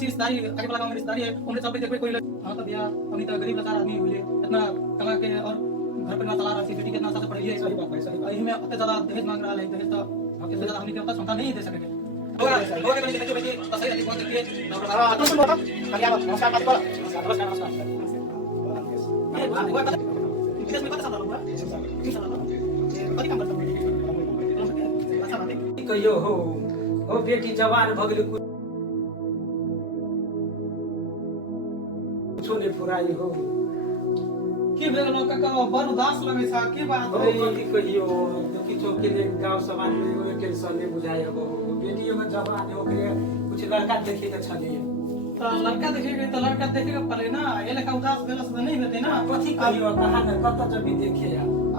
रिश्तेदारी आगे वाला गांव में रिश्तेदारी है, उन्हें चल पे देख कोई हाँ तो भैया अभी तो गरीब लाचार आदमी हुए इतना कमा के और घर परिवार चला रहा है, बेटी कितना अच्छा से पढ़ी है। सही बात है, सही बात। यही में इतने ज्यादा दहेज मांग रहा है, दहेज तो इससे ज्यादा हमने क्या क्षमता नहीं दे सकेंगे। होगा होगा मैंने देखो बेटी तो सही रहती बहुत देखिए। हां तो बोलो कन्या नमस्कार बात बोलो। नमस्कार नमस्कार। ये वो पता विदेश में पता चला हुआ ये चला कभी काम करता हूं। अच्छा बात है कहियो हो बेटी जवान भ गेल कुछो नहीं फुराई हो की भेल काका बड़ उदास लगे सा की बात है कहियो दुखी चौक के गांव समाज में वो टेंशन नहीं बुझाई हो बेटी में जवान हो के कुछ लड़का देखे के छलिए तो लड़का देखेगा तो लड़का देखेगा पड़े ना, ये लेका उदास भेल से नहीं होते ना। कथी कहियो कहां न कत जब भी देखे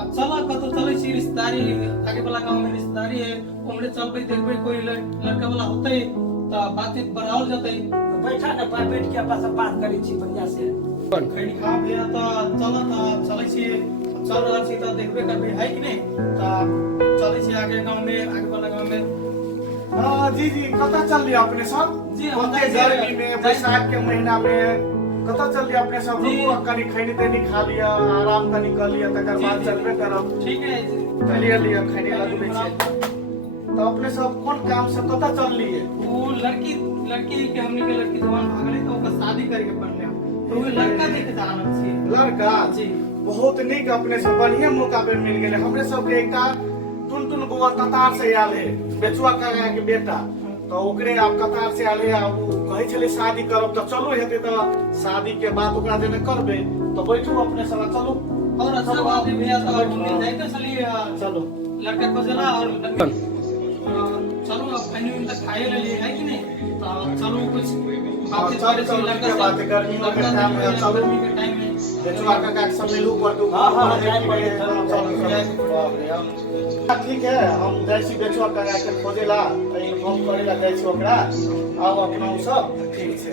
अब चला कतो चले सी रिश्तेदारी आगे वाला गांव में रिश्तेदारी है, उमरे चल पे देखबे कोई लड़का वाला होते तो बातचीत बढ़ावल जते। बैठा न बैठ के पास बात करी छी बढ़िया से खैनी खा भैया तो चला तो चले छी चल रहा छी तो देखबे करबे है कि नहीं तो चले छी आगे गांव में आगे वाला गांव में। हाँ जी जी कता चल लिया अपने सब जी होते गर्मी में बैसाख के महीना में कता चल लिया अपने सब रुको कनी खैनी तेनी खा लिया आराम कनी कर लिया तकर बाद चलबे करब। ठीक है चलिए लिया खैनी लगबे छे तो अपने सब कौन काम से कता चल लिए वो लड़की के हमनी के लड़की जवान भागले तो ओकर शादी करके पड़ले तो वो लड़का देखे जाना छी। लड़का जी बहुत निक अपने सब बढ़िया मौका पे मिल गेले हमरे सब के एकटा टुनटुन बुआ कतार से आल है बेचुआ काका के बेटा तो ओकरे आप कतार से आल है वो कहे छले शादी करब तो चलो हेते तो शादी के बाद ओकरा देने करबे तो बैठो अपने सब चलो और अच्छा बात है भैया तो मिल जाए तो चलिए चलो लड़का को जला और चलो अब खैनी में तक खाए ले लिए है कि नहीं तो चलो कुछ बातचीत करे छी लड़का से बात गर्मी में टाइम में चलो गर्मी के टाइम में बेचुआ काका के सब मिलू कर दू हां जाए पड़े ठीक है हम जैसी बेचुआ काका के खोजेला फोन करेला जैसी ओकरा आओ अपना सब ठीक है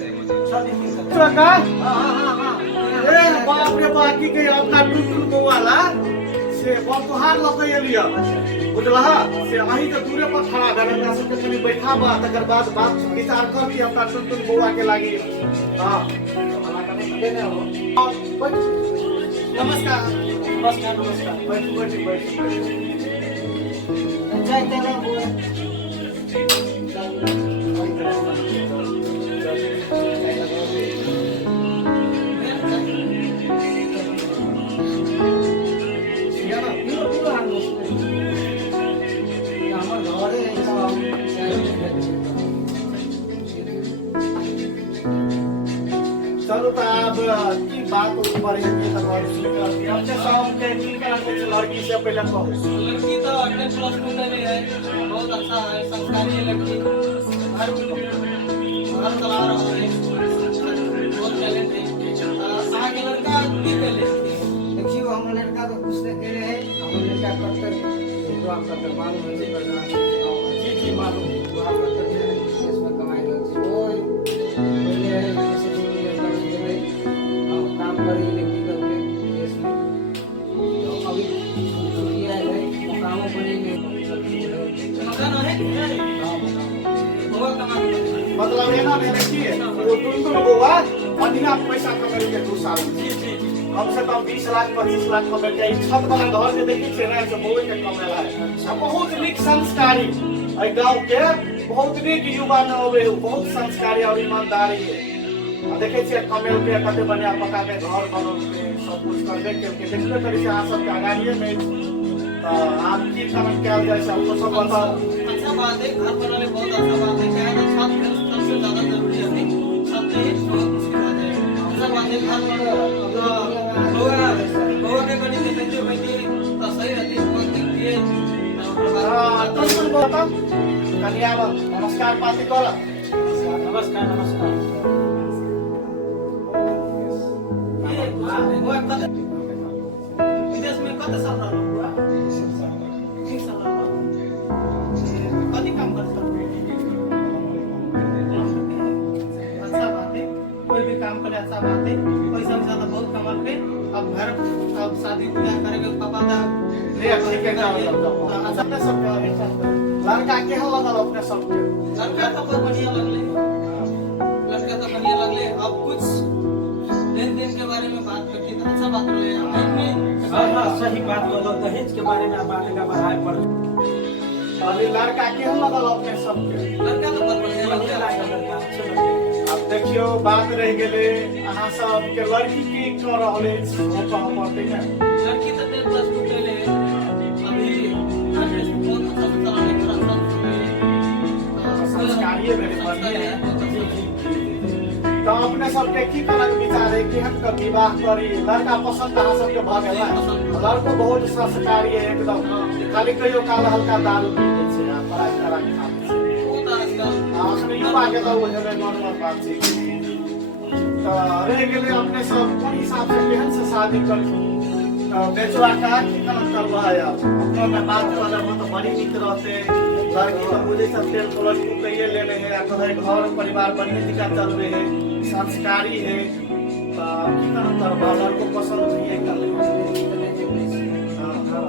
काका हां ए बाप रे बाकी के अपना टुटुल वाला से बतहार लगे लिया बुझला से अही के दूरे पर खड़ा रहना सब के कनी बैठा बा तकर बाद बात विचार कर के अपना टुटुल बौआ के लागी हां नमस्कार नमस्कार नमस्कार बैठ जय तेरा बोल चलो तो अब की बात ऊपर है कि तुम्हारी स्वीकार की हमने शाम के की करा कुछ लड़की से पहले कहो लड़की तो 8+2 में है, बहुत अच्छा है, संस्कारी है लड़की, घर चला रहा है, बहुत टैलेंट है। आगे लड़का की पहले देखियो हम लड़का तो कुछ नहीं करे है हम लड़का करते तो आप करते मालूम है करना जी मालूम तो आप करते इसमें कमाई लो ओए पहले ऐसे काम करी लेकिन करके इसमें तो अभी छुट्टी आ गई काम बनेंगे मकान है कि नहीं? बहुत कमा मतलब है ना मेरे की वो टुनटुन बौआ बढ़िया पैसा कमाएंगे 2 साल में कम से कम 20 लाख 25 लाख कमाएंगे छत वाला घर से देखी छे ना से बहुत के कमेला है बहुत निक संस्कारी आई गांव के बहुत निक युवा न होवे बहुत संस्कारी और ईमानदारी है देखे छे कमेल के कते बढ़िया पका के घर बनल के सब कुछ करबे के देखले तरी से आ सब के आगाड़िए में आप की काम क्या जाए सब सब बता अच्छा बात है, घर बनाने बहुत अच्छा बात है, क्या है ना छत सबसे ज्यादा जरूरी है, छत नहीं बहुत मुश्किल बात है। अच्छा बात है, घर लोगों के बड़ी दिक्कतें होती है तो सही रहती है, बहुत दिखती है। टुनटुन बौआ कन्या नमस्कार पाती कर नमस्कार नमस्कार विदेश में कत साल रहा हुआ 3 साल रहा कभी काम करता अच्छा बात है, कोई भी काम करे अच्छा बात है, पैसा भी ज्यादा बहुत कमा के अब घर अब शादी ब्याह करेंगे पापा का ले ठीक है अच्छा अपने सब लड़का के हो लगल अपने सब के लड़का तो बहुत बढ़िया लगले, लड़का तो अब कुछ लेन देन के बारे में बात करती तो अच्छा बात रहे हाँ सही बात बोलो, दहेज के बारे में बात का बढ़ाए पड़ अभी लड़का केहन लगल अपने सबके? लड़का तो बहुत बढ़िया बढ़िया लगता लागल है। लड़का, अच्छे लगे। अब देखियो बात रह गेले अहाँ सब के लड़की की कर रहले ओ कहाँ पड़ते हैं? लड़की तो 10 प्लस 2 पहले अभी आगे बहुत अच्छा चला लेकर संस्कारिये मेरे बढ़िया है। बहुत अच्छा है। तो अपने सबके की करक विचार है कि हम कब विवाह करी? लड़का पसंद अहाँ सबके भऽ गेल है? लड़को बहुत संस्कारी है एकदम, खाली कहियो काल हल्का दारू पी लै छै आ पढ़ाई करा के खाबै छै। बहुत आजकल अखन युवा के तो वो हेबे नॉर्मल बात छै। तो रह गेले अपने सब कोन हिसाब से केहन से शादी करी? बेचवा का की करम करबा यार? अपना में बात वाला हो तो बड़ी नीक रहते। लड़की तो बुझे सब तेल प्लस को कहिए लेने हैं, कहे घर परिवार बढ़िया दिखा चल रहे हैं, संस्कारी है। की करम करबा? लड़को पसंद हुई कर ले। हाँ हाँ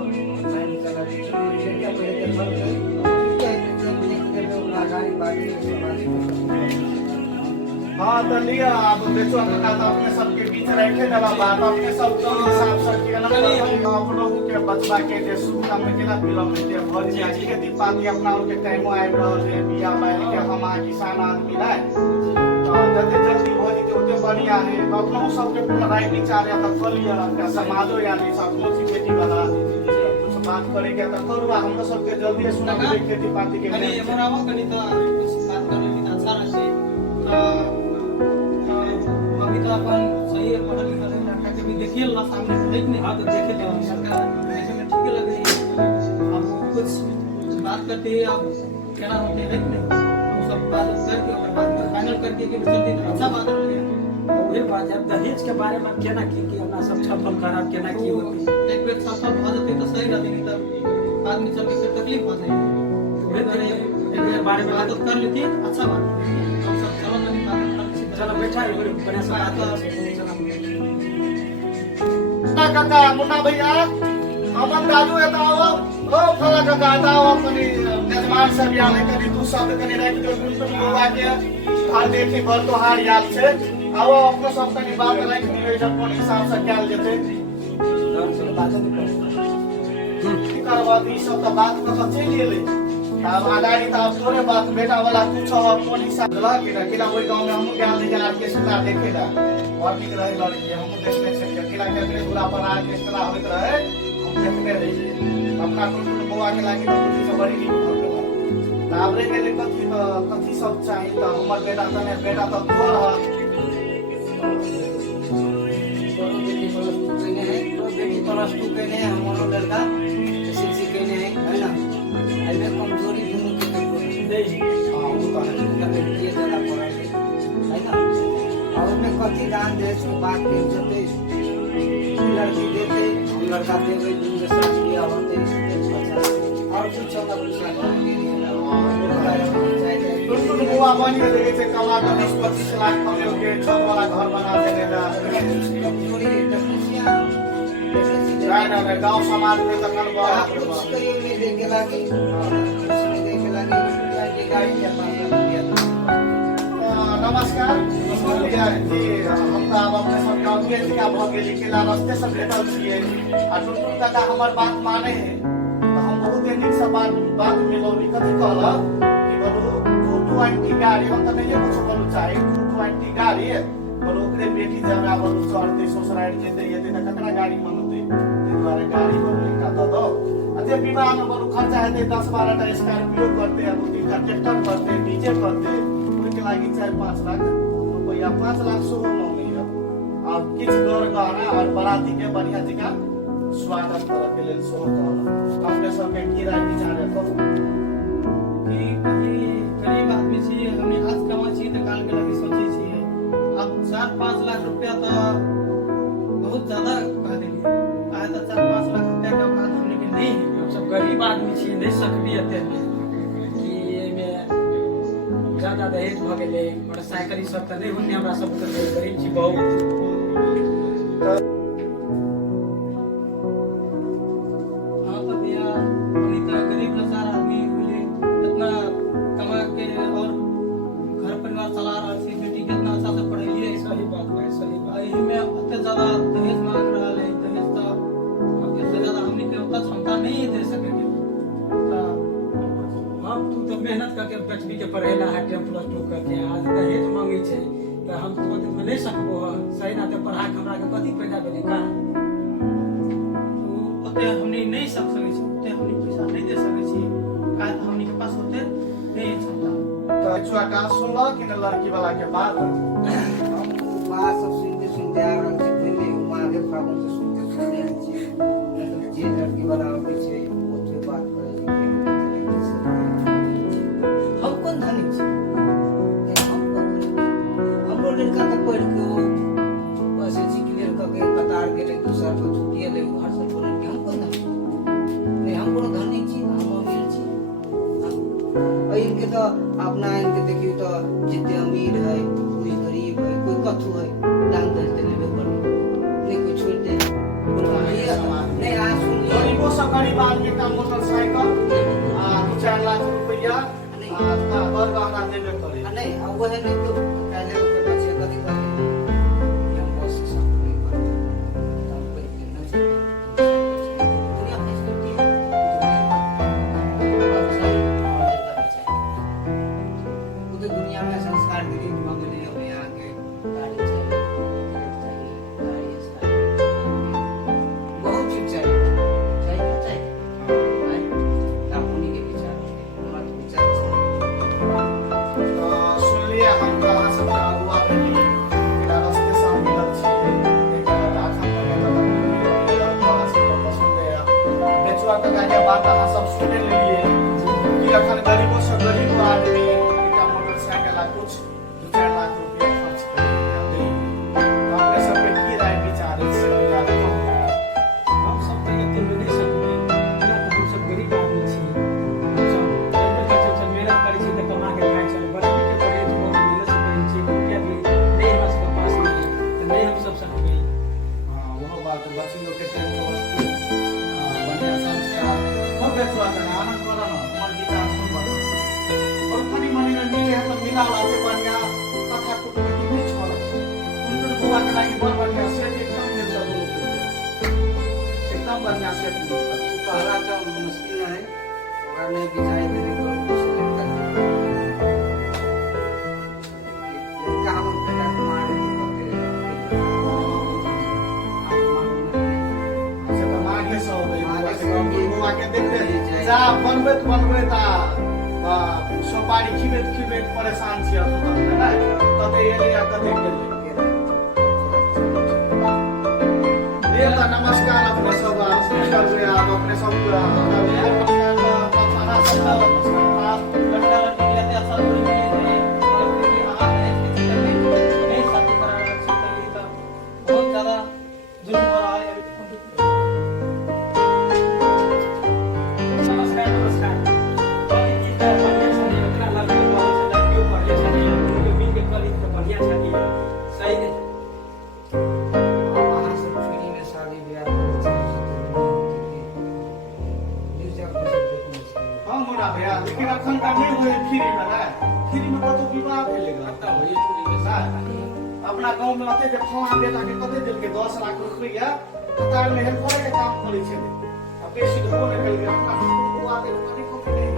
हाँ तो लिया अब बेचवा का तो अपने सबके बीच रखे दला बात अपने सब तो हिसाब से के ना अपनों के बचवा के जे सुख में केना बिलोंग के भर जा के दीपावली अपना के टाइम आइ रहल है, बिया बैल के हम आ किसान आदमी है तो जते जल्दी हो जते ओते बढ़िया है। अपनों सबके पढ़ाई विचार या तो कर लिया का समाजो यानी सबको खेती वाला कुछ बात करेंगे तो करू हम तो सबके जल्दी सुना के खेती पाती के कनी मोरावा कनी तो कुछ बात करने की अच्छा रहती तो अभी तो अपन सही है पढ़ा लिखा लड़का के भी देखिए ला सामने देख नहीं हाथ देखे तो लड़का देखने में ठीक लग रही है। अब कुछ बात करते हैं अब क्या होते हैं नहीं हम सब बात करके और बात फाइनल करके कि चलते हैं अच्छा बात हो गया। वही बात है, दहेज के बारे में केना की अपना सब छप्पन खराब केना की होती एक बेर सफल हो जाते तो सही रहती, नहीं तो आदमी सब के तकलीफ हो जाएगी। वही बारे में बात कर लेती अच्छा बात है। हम सब चलो नहीं बात चलो बैठा है बढ़िया से बात ना काका मुन्ना भैया हमन दादू एता आओ ओ फला काका एता आओ अपनी मेजबान सब याद करी तू शब्द कनी रख के बिल्कुल हुआ के हाल देखी बर तो हार याद से आओ अपने सब कनी बात रख के जब कोन हिसाब से कैल जेते की करबा ई सब तो बात का चल गेले। अब आगाड़ी तो अब थोड़े बात बेटा वाला कुछ और कौन हिसाब ला के किला वही गांव में हम क्या लेके आके सुना देखेला और निकल रही लड़की हम देखने से किला के अपने पूरा पर आके सुना होत रहे हम देखने रहिए अपना टुटुल बुआ के लागी तो कुछ से बड़ी नहीं होत लाबरे के लिए कथी सब चाहिए तो हमर बेटा तो तोर बेटी प्लस 2 कहने हैं हमारा लड़का एसएससी कहने हैं है ना, ऐसे कमजोरी दोनों की नहीं हां वो तो है बेटी ज्यादा पढ़ा है ना। और में कथी दान दे सो बात के चलते लड़की देते हम लड़का देवे दूसरे साथ किया होते और कुछ ना टुटुल बुआ बनी के देखे से कमा के 20-25 लाख कमे के छत वाला घर बना देने कमजोरी तकनीसिया ना गांव समाज में तो कर बड़ा कुछ करिए में देखे लागे उसमें देखे लागे ये गाड़ी या नमस्कार जी हम तो अब अपने सब गाँव के जिला भऽ गेली केला रास्ते से भेटल छियै आ टुटुल काका हमर बात माने है तो हम बहुत नीक से बात मिलौली कथी कहलक कि बोलू 220 गाड़ी हम तो नहीं कुछ बोलू चाहे 220 गाड़ी बोलू ओकरे बेटी जब हमरा बोलू चढ़ते ससुराल जेते ये तो कतना गाड़ी मनते ते द्वारा गाड़ी बोलू का दो अते विवाह में बोलू खर्चा हेते 10-12 टा स्कॉर्पियो करते अब 3 ट्रैक्टर करते डीजे करते के लागी 4-5 लाख रुपया 5 लाख सो नहीं है। अब किछ गौर गहना और बराती के बढ़िया जगह स्वागत करे के लेल सो कहना अपने सब के की राय विचार है करू कि कहीं गरीब आदमी छी हमने आज कमा छी तो काल के लगी सोची छी अब 4-5 लाख रुपया तो बहुत ज्यादा कह देंगे आए तो 4-5 लाख रुपया के औकात हमने के नहीं है। हम सब गरीब आदमी छी नहीं सकबी अते कि एमे ज्यादा दहेज भ गेले मोटरसाइकिल ई सब त नहीं होने हमरा सब के गरीब छी बहुत। हाँ तो भैया अभी तो गरीब लाचार आदमी बोले इतना कमा के और घर परिवार चला रहा थी बेटी कितना अच्छा से पढ़ाई है इसको +2 करके आज दहेज मांगे छे तो हम तुरंत में नहीं सकबो सही ना तो पढ़ा के हमरा के कथी पैदा भेली का ओते हमनी नहीं सक सके छी, ओते हमनी पैसा नहीं दे सके छी, काहे तो हमनी के पास होते नहीं क्षमता। तो छुआ का सुनला कि न लड़की वाला के बात हम बात सब सुनते सुनते आ रहे थे, पहले हम आगे फागुन से सुनते सुनते आए थे, मतलब जे लड़की वाला होती है उससे बात करे हम कौन धनी छी, हम लोग लड़का तो पढ़ के वो बस ऐसी क्लियर करके कतार के ले दूसरा को छुट्टी ले घर से बोल के हम कौन धनी नहीं, हम कोनो धनी छी, हम अमीर छी। और इनके तो अपना इनके देखिए तो जितने अमीर है कोई गरीब है कोई कथू है दान दे लेवे पर नहीं कोई छोड़ दे नहीं आ सुनिए गरीबों से गरीब आदमी का मोटरसाइकिल 2-4 लाख रुपया घर गहना देवे करे। नहीं अब वो है नहीं तो पहले ऊपर बच्चे कभी कभी हम बस सब नहीं करते हम कोई नहीं सकते दुनिया में सकती है पूरी दुनिया में संस्कार गिरी मंगली हमें आके गाड़ी चाहिए गाड़ी बहुत चीज चाहिए अपनी के विचार मत विचार सुन लिया हम कहाँ से क्या हुआ नहीं मेरा रास्ते सामने लच्छी है एक राखा पड़े तो कहाँ से पसंद है बेचवा का क्या बात हम सब सुने लिए कि अखन गरीबों से गरीब आदमी का मोटरसाइकिल कुछ 2-4 लाख रुपया खर्च करते हैं अपने सब पे की राय विचार इससे मिला हम सब के इतने में नहीं सकबे ना तो हम सब गरीब आदमी छी हम सब मेहनत करी छी तो कमा के खाई छी गरीबी के पड़े जो मेहनत से करी छी रुपया भी नहीं हमरा सब पास में तो नहीं हम सब सकबे। हाँ वो बात बच्चे लोग के टेंशन बढ़िया संस्कार हो बेचवा का आनंद वाला ना हमारे विचार सुन बना और खाली मनी में मिले हैं तो मिला लाते बढ़िया कथा कुटुंब की नहीं छोड़ा उनको बुआ के लागी बहुत बढ़िया से एकदम मिल जाता लोग एकदम बढ़िया से पहला तो मुश्किल है और नहीं बिछाई देने को दूसरे लड़का हम पहले मार के से तो मागे सो मागे सो बुआ के देखते जा बनबे ता सोपारी खिबेत परेशान छी अब तो ना कते एले या कते गेले देवता नमस्कार अपने सब अपने सब बहुत ज्यादा जुल्म हो रहा है नमस्कार नमस्कार जी का बढ़िया से एकरा लगे वाला से लड़कियों बढ़िया से उनके मिल के करी तो बढ़िया से सही है वहाँ से फ्री में शादी ब्याह हां मोरा भैया लेकिन अखन का नहीं हुए फ्री में ना फ्री में तो विवाह भेलेगा पता हो ये चोरी के साथ अपना गांव में आते जे फला बेटा के कते दिल के 10 लाख रुपया कतार में हेल्प करे के काम करे छे अब पेशी धो निकल गया अपना बुआ के कभी को नहीं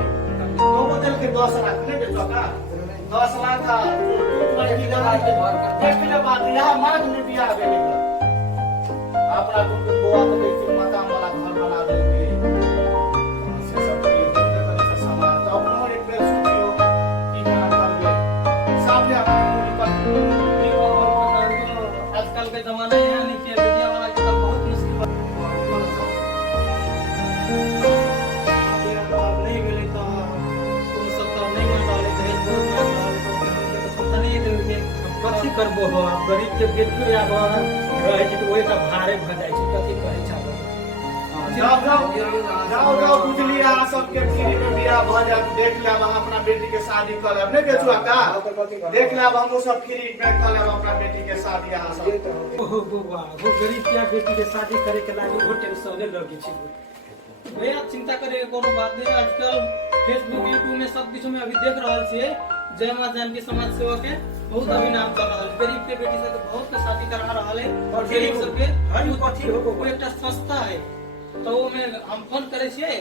तो बदल के 10 लाख नहीं देता का 10 लाख का लड़की लगा के भर कर देखले बात यहां मांग में बियाह भेलेगा अपना बुआ के देख के मकान वाला घर बना देंगे से सब के देखते करे से समाज तो अपना एक बेर सोचियो कि क्या करबे सामने अपनी पर आजकल के जमाने में यानी कि मीडिया वाला के तो बहुत मुश्किल नहीं मिले तो तुम सब तो नहीं मिल रहा है तो नहीं देंगे कथी करबो हो गरीब के बेटियो या रहे छै ओए का भारे भ जाय छै कथी कहै छै जाओ बुझलिए आ सबके फ्री में बियाह भ जात देख लेब हम अपना बेटी के शादी कर लेब नहीं बेचुआ का देख लेब हम सब फ्री में कर लेब अपना बेटी के शादी अहाँ सब ओहो बुआ वो गरीब के बेटी के शादी करे के लागि वो टेंशन लगे छै भैया चिंता करे के कोनो बात नहीं आजकल फेसबुक यूट्यूब में सब कुछ में अभी देख रहल छिए जय मां जानकी समाज सेवा के बहुत अभियान चल रहा है गरीब के बेटी से बहुत के शादी करा रहा है और गरीब सबके हर कथी हो वो एक संस्था है तो वो में हम फोन करे छिए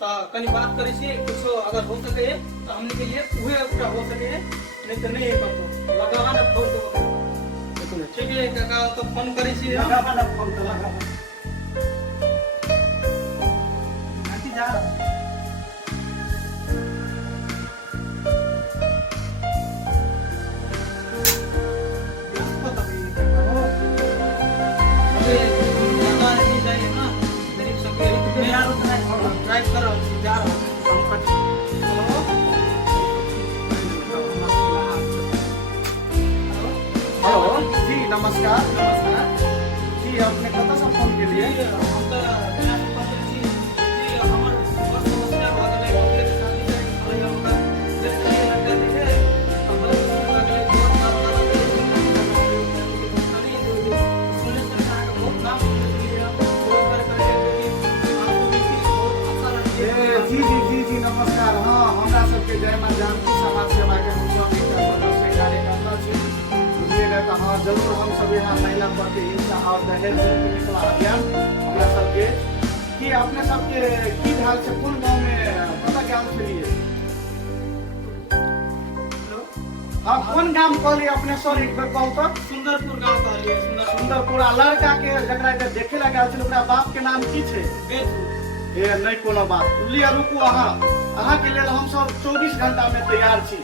तो कनी बात करे छी कुछ अगर हो सके तो हमने के लिए उहे पूरा हो सके नहीं तो नहीं करतो लगान फोन तो ठीक है काका तो फोन करे छी लगावा ना फोन तो लगावा आंटी जा अबे ज्यादा नहीं चाहिए ना गरीब सबके मैं यार उतना ड्राइव कर रहा हूँ जा रहा हूँ हेलो हेलो जी नमस्कार नमस्कार जी आपने कता से फोन के लिए हम तो बिना बात छी जी हमर बहुत समस्या हो गए ओकरे के शादी करे खाली हम का जैसे ये लगता है हमर लगे बहुत काम कर रहे हैं सुनने से का बहुत नाम सुनने के लिए बहुत कर करके आपको भी बहुत अच्छा लगती है जी नमस्कार हाँ हमरा सबके जय मां जानकी समाज सेवा के मुख्य सदस्य कार्यकर्ता छी बुझलिए तो हाँ जरूर हम सब यहाँ महिला प्रति हिंसा और दहेज मुक्त मिथिला अभियान हमरा सबके कि अपने सबके की हाल से कोन गांव में पता क्या छलिए हाँ कौन गांव कहलिए अपने सर एक बार कहू तो सुंदरपुर गांव का है सुंदरपुर आ लड़का के जकरा के देखे लगा छल ओकरा बाप के नाम की छै बेचू ए नहीं कोनो बात लिया रुकू अहाँ के लेल हम सब 24 घंटा में तैयार छी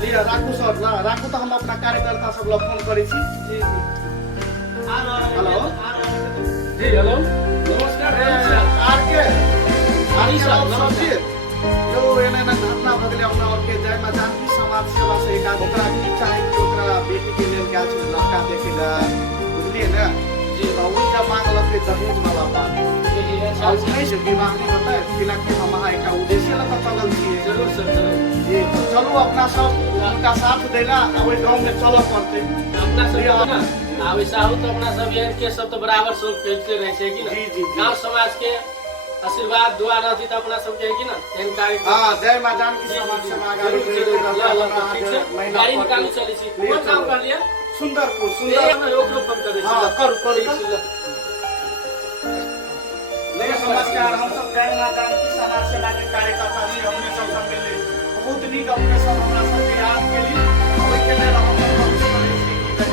लिया राखू सर राखू तो हम अपना कार्यकर्ता सब लोग फोन करै छी जी हेलो जी हेलो नमस्कार आर के सब जी जो एने ना घटना भ गेलै अपना और के जय मां जानकी समाज सेवा से एक ओकरा की चाहे कि ओकरा बेटी के लेल गेल छै लड़का देखे ला बुझलिए ना जी बहुत जब मांगलक दहेज वाला बात और नहीं से विवाह नहीं होता है बिना के हम एक उद्देश्य लगा चलल छी जरूर सर जरूर जी तो चलो अपना सब उनका साथ देला ओइ गांव में चलो पड़ते अपना सब ना आ वैसा हो तो अपना सब ये के सब तो बराबर सब खेलते रहे छै कि ना जी गांव समाज के आशीर्वाद दुआ रहती तो अपना सब के है कि ना जानकारी हां जय मां जानकी समाज सेवा गाड़ी गाड़ी निकालू चली छी कोन काम कर लिया सुंदरपुर ये हम ओकरो फोन करे छी हां करू नहीं नमस्कार हम सब जय मां जानकी समाज सेवा के कार्यकर्ता छी अपने सब मिले बहुत नीक अपने सब हमरा सब के याद केली ओइ के लेल हम सब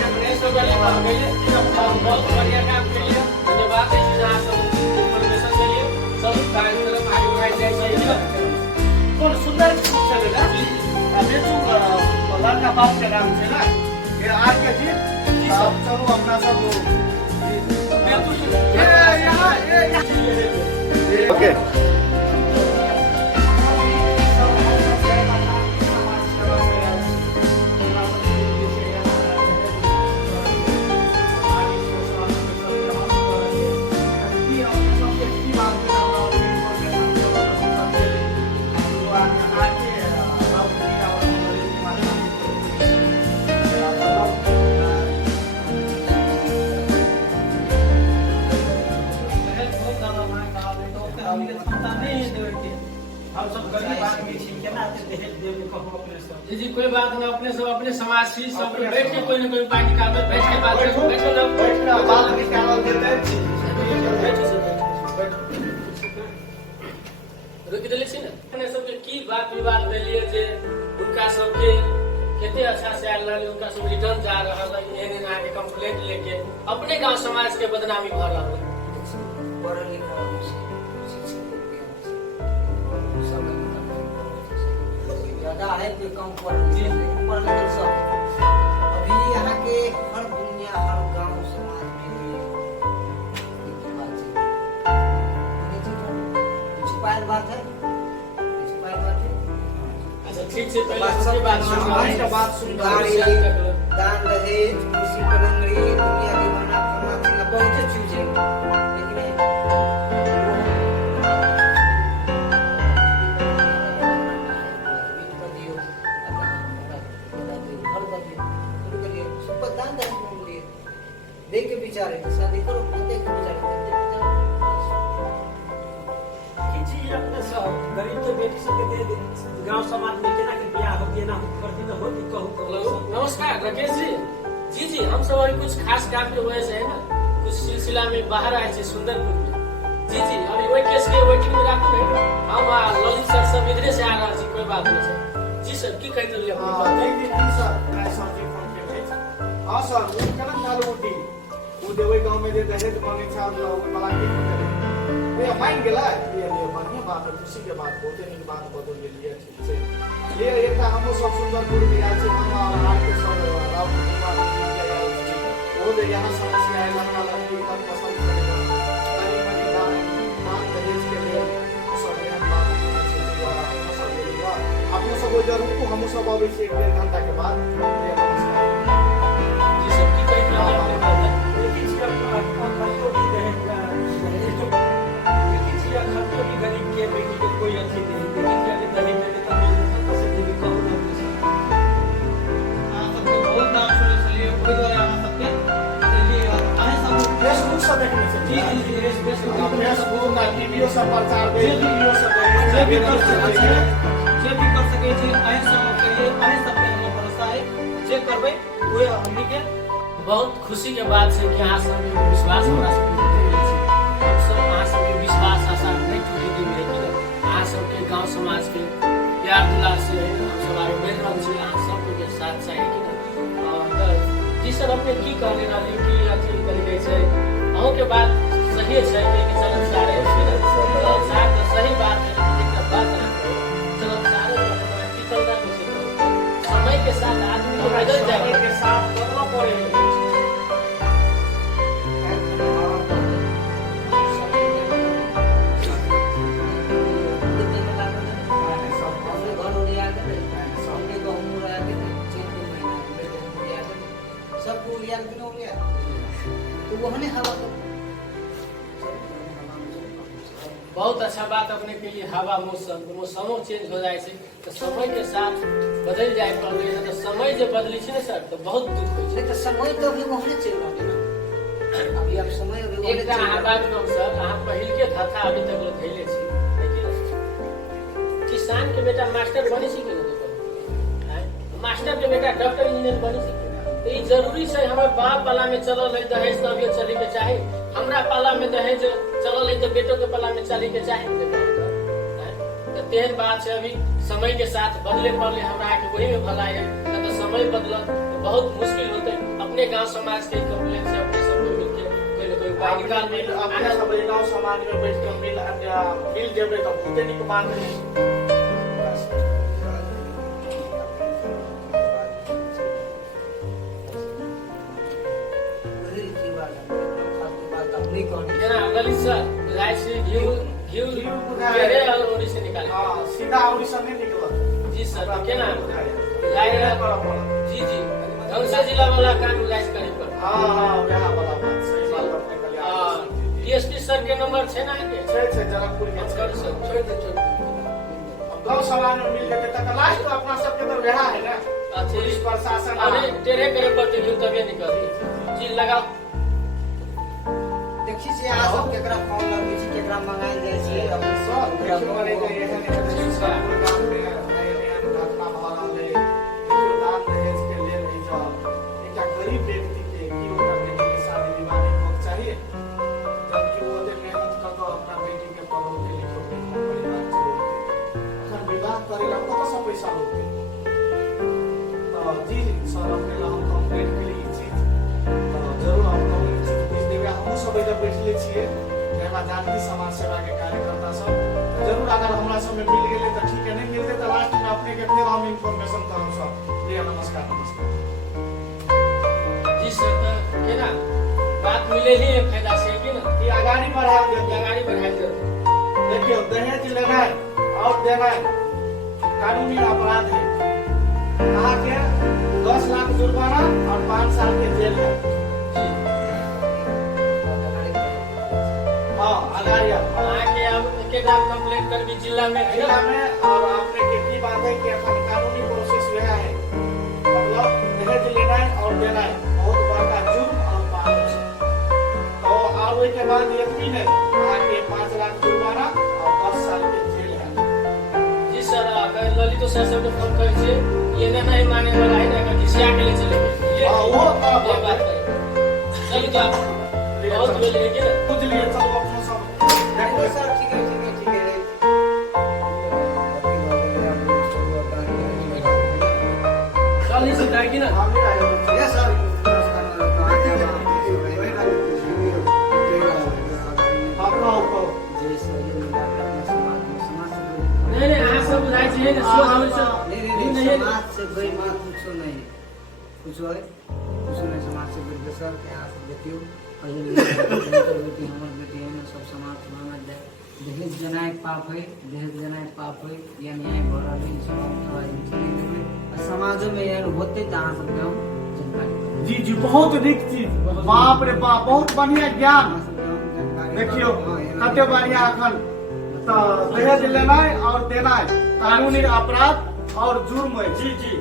अपने सब गली बात गइले हम बहुत बढ़िया काम केलिए धन्यवाद है जहां सब इन्फॉर्मेशन के लिए सब कार्यक्रम आगे बढ़ाई जाए छै कौन सुंदर चले ना बेचू लड़का बाप के नाम से ना ये आर के जी सब चलो अपना सब ओके हम सब गरीब आदमी छी केना दहेज देब कहू अपने सब जी कोई बात नहीं अपने सब अपने समाज छी सब बैठ के कोई ना कोई पार्टी निकालबे बैठ के बात बैठो लोग बैठना बाल निकाल देते बैठो सब बैठो रुक देले छी ना अपने सब के की बात विवाद भेलिए जे उनका सब के केते अच्छा से आयल रहले उनका सब रिटर्न जा रहल है एने ना के कंप्लेंट लेके अपने गांव समाज के बदनामी भ रहल है पढ़ लिख ज्यादा है कोई कम पढ़ लिखल सब अभी यहाँ के हर दुनिया हर गांव समाज में छुपायल बात है अच्छा ठीक से पहले सबसे बात सुन गाड़ी दान दहेज खुशी पलंगड़ी दुनिया दीवाना फलना चिल्ला बहुत चीज है लेकिन देख के विचारे शादी करो देख के विचारे किछि अपने सब गरीब के बेटी सबके दे गांव समाज में केना के बियाह होती है ना करती ना होती कहू नमस्कार राकेश जी जी हम सब अभी कुछ खास काम की वजह से है ना कुछ सिलसिला में बाहर आए थे सुंदरपुर में जी जी अभी वही केस के वेटिंग में राखू नहीं हम ललित सर सब इधरे से आ रहा छी कोई बात नहीं है जी सर की कहते रहिए अपनी बात सर मैं सर जी फोन के भेज हाँ सर वो कलम चालू होती वो देवे गांव में जे दहेज मांगे छा मला की करे ये मान गेला ये बढ़िया बात है खुशी के बात होते नहीं बात बदल गेलिए ठीक से ये एक हम सब सुंदरपुर में आज हम आर के सब राव कुमार वो दे यहाँ समस्या है लड़का लड़की का पसंद करेगा तारी मनी दान दहेज के लिए सब यहाँ बात सब देगा अपने सब जरूर को हम सब अभी से 1.5 घंटा के बाद ये नमस्कार जी सर की कहते रहिए अपनी बात लेकिन इसका खर्चों की खर्चों की गरीब के बेटी को कोई अच्छी नहीं लेकिन क्या दहेज में तो पैसे भी कम नहीं सबके बहुत नाम सुने चलिए कोई द्वारा यहाँ सबके चलिए आए सब फेसबुक से देखने से जी जी फेसबुक ना टीवीओ सब प्रचार दे वीडियो सब जे भी कर सके जे आए सब करिए आए सबके हम भरोसा है जे करबे वो हमनी के बहुत खुशी के बात है कि अहाँ सब विश्वास हमरा सब हम सब अहाँ सबके विश्वास आशा नहीं टूटे देंगे कि अहाँ सबके गांव समाज के प्यार दुलार से हम सब आगे बढ़ रहल छी अहाँ सबके साथ चाहिए कि जी सर अपने की कहले रहली कि अथी कल गई छै अहूँ के बात सही है कि चलत सारे साथ सही बात है एक बात ना चलत सारे टिकल ना कुछ समय के साथ आदमी को बदल जाए के साथ करना पड़ेगा बहुत अच्छा बात अपने के लिए हवा मौसमों चेंज हो जाए छै तो समय के साथ बदल जाए पड़े तो समय जो बदली छै ना सर तो बहुत दुख होइ छै तो समय तो अभी वहाँ चल रहा है ना अभी अब समय अभी वहाँ एकटा अहाँ बात कहू सर अहाँ पहिल के था अभी तक लोग धैले छी लेकिन किसान के बेटा मास्टर बनी छी कि नहीं मास्टर के बेटा डॉक्टर इंजीनियर बनी छी तो ये जरूरी है हमारे बाप पाला में चलल है दहेज तो अभी चले के चाहे हमरा पाला में दहेज चलल है तो बेटों के पाला में चले के चाहे तो तेहन बात है अभी समय के साथ बदले पड़ले हमरा के वही में भलाई है तो समय बदलत तो बहुत मुश्किल होते अपने गांव समाज के कंप्लेन से अपने सब मिलके कोई ना कोई उपाय निकाल मिल अपने सब गांव समाज में बैठ के मिल देवे तो बहुते निक बात है केना ललित सर राइस घी मेरे और से निकाले हां सीधा ऑडिशन नहीं निकला जी सर केना जी जी धनसा जिला वाला काम इलाज करे पर हां हां यहां वाला बात सही बात अपने कलिया डीएसपी सर के नंबर है ना के छे जनकपुर के सर छोड़ दे अब गांव समाज में मिल के तक लास्ट तो अपना सबके तो रहा है ना पुलिस प्रशासन अरे टेढ़े करे पड़ते क्यों तबे निकल जी लगाओ देखी से यहाँ सब केकरा फोन लगे छी केकरा मंगाइल जाय छी अपने सब देखियो मारे जे एहन सब गांव में नया घटना भ रहल है देखियो दान दहेज के लेल ई जो एकटा गरीब व्यक्ति के की ओकरा बेटी के शादी विवाह नहीं होना चाहिए जबकि वो ओते मेहनत कर के अपना बेटी के पढ़ौते लिखौते परिवार चलाते अखन विवाह करेला कत से पैसा होते तो जी सर अपने हम कंप्लेंट के लिए चीज जरूर हम हम सब जब बैठले छिए एमा जानकी समाज सेवा के कार्यकर्ता सब जरूर अगर हमरा सब में मिल गेले त ठीक है नहीं मिलते त लास्ट में अपने के फिर हम इंफॉर्मेशन त हम सब लिया नमस्कार जी सर केना बात मिले ही फायदा से कि ना ये आगाड़ी बढ़ा दे लगाड़ी बढ़ाई दे देखियो दहेज लेना और देना कानूनी अपराध है कहा के 10 लाख जुर्माना और 5 साल के जेल है अगाड़िया आके अब एक नाम कंप्लेंट कर भी जिला में जिला में और आपने की बात है कि अपन कानूनी प्रोसेस यह है मतलब दहेज लेना है और देना है बहुत बड़ा जुर्म और पाप है तो आवे के बाद यकीन है आके 5 लाख जुर्माना और 10 साल के जेल है जी सर अगर ललित सर सब फोन कर छे ये नहीं माने वाला है ना कि सिया के लिए चले हां वो बात है चलिए तो बहुत बोले कि कुछ लिए चलो अपना सब कुछ है कुछ नहीं समाज से बिरके सर के यहाँ से देखियो बेटी हमर बेटी है सब समाज समाज दे दहेज जनाय पाप है दहेज जनाय पाप है ये न्याय भरल है सब समाज में यार होते जहाँ सब गाँव जानकारी जी जी बहुत नीक चीज बाप रे बाप बहुत बढ़िया ज्ञान देखियो कते बढ़िया अखन तो दहेज लेनाय और देनाय कानूनी अपराध और जुर्म है जी जी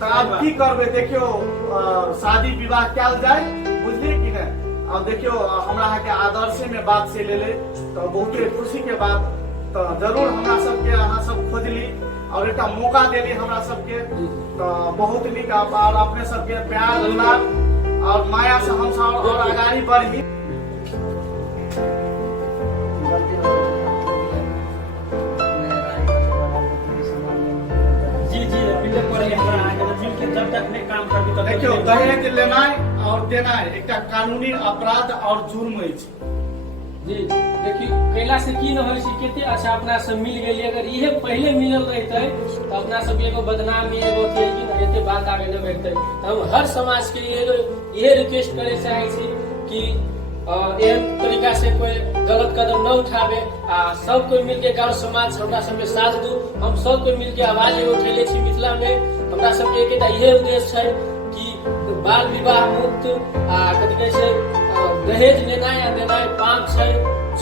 तो अब की करबे देखियो शादी विवाह कैल जाए बुझलिए कि नहीं अब देखियो हमरा के आदर्श में बात से ले तो बहुत खुशी के बात तो जरूर हमरा सबके अहाँ सब खोजली और एक मौका देली हमरा सबके तो बहुत नीक और अपने सबके प्यार दुलार और माया से हम सब और आगाड़ी बढ़ी जी जी बिल्कुल पर हमरा आगे मिल के जब तक नहीं काम करबी तब देखियो दहेज लेनाय और देनाय एक कानूनी अपराध और जुर्म है जी देखियो कैला से की न होय छै केते अच्छा अपना सब मिल गेली अगर इहे पहले मिलल रहते तो अपना सब एगो बदनामी एगो थे कि न एते बात आगे न बढ़ते हम हर समाज के लिए ये रिक्वेस्ट करे चाहे छी कि एहन तरीका से कोई गलत कदम न उठावे आ सब कोई मिलके गांव समाज हमरा सब में साथ दू हम सब कोई मिलके आवाज एगो उठेले छी मिथिला में हमरा सब के एकटा इहे उद्देश्य है कि बाल विवाह मुक्त आ कथि कहै छै दहेज लेनाय आ देनाय पाप छै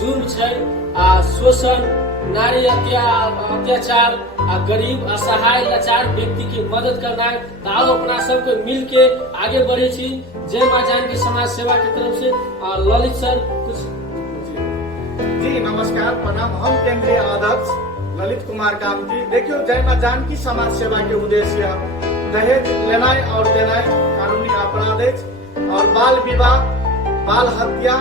जुर्म छै आ शोषण नारी अत्याचार आ गरीब असहाय लाचार व्यक्ति के मदद करनाय ताओ अपना सब के मिल के आगे बढ़े छी जय मां जानकी समाज सेवा की तरफ से ललित सर कुछ जी नमस्कार प्रणाम हम केंद्रीय अध्यक्ष ललित कुमार कामती देखियो जय मां जानकी समाज सेवा के उद्देश्य दहेज लेनाय और देनाय कानूनी अपराध है और बाल विवाह बाल हत्या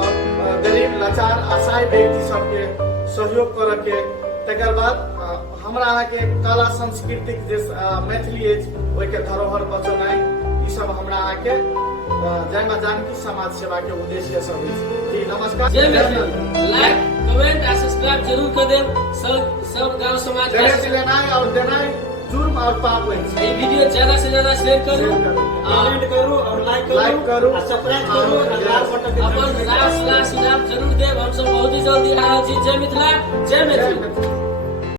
और गरीब लाचार असहाय व्यक्ति सबके सहयोग करे के तकर बाद हमरा के कला सांस्कृतिक जे मैथिली अछि ओइ के धरोहर बचनाइ ई सब हमरा के जय मां जानकी समाज सेवा के उद्देश्य सब अछि जी नमस्कार जय मैथिली लाइक कमेंट आ सब्सक्राइब जरूर कर देब सब गांव समाज दहेज लेनाय और देनाय जुर्म और पाप है ये वीडियो ज्यादा से ज्यादा शेयर करो कमेंट करो और लाइक करो और सब्सक्राइब करो और लाल बटन अपन रास लाश जरूर देव हम सब बहुत ही जल्दी आ रहल छी जय मिथिला जय मैथिली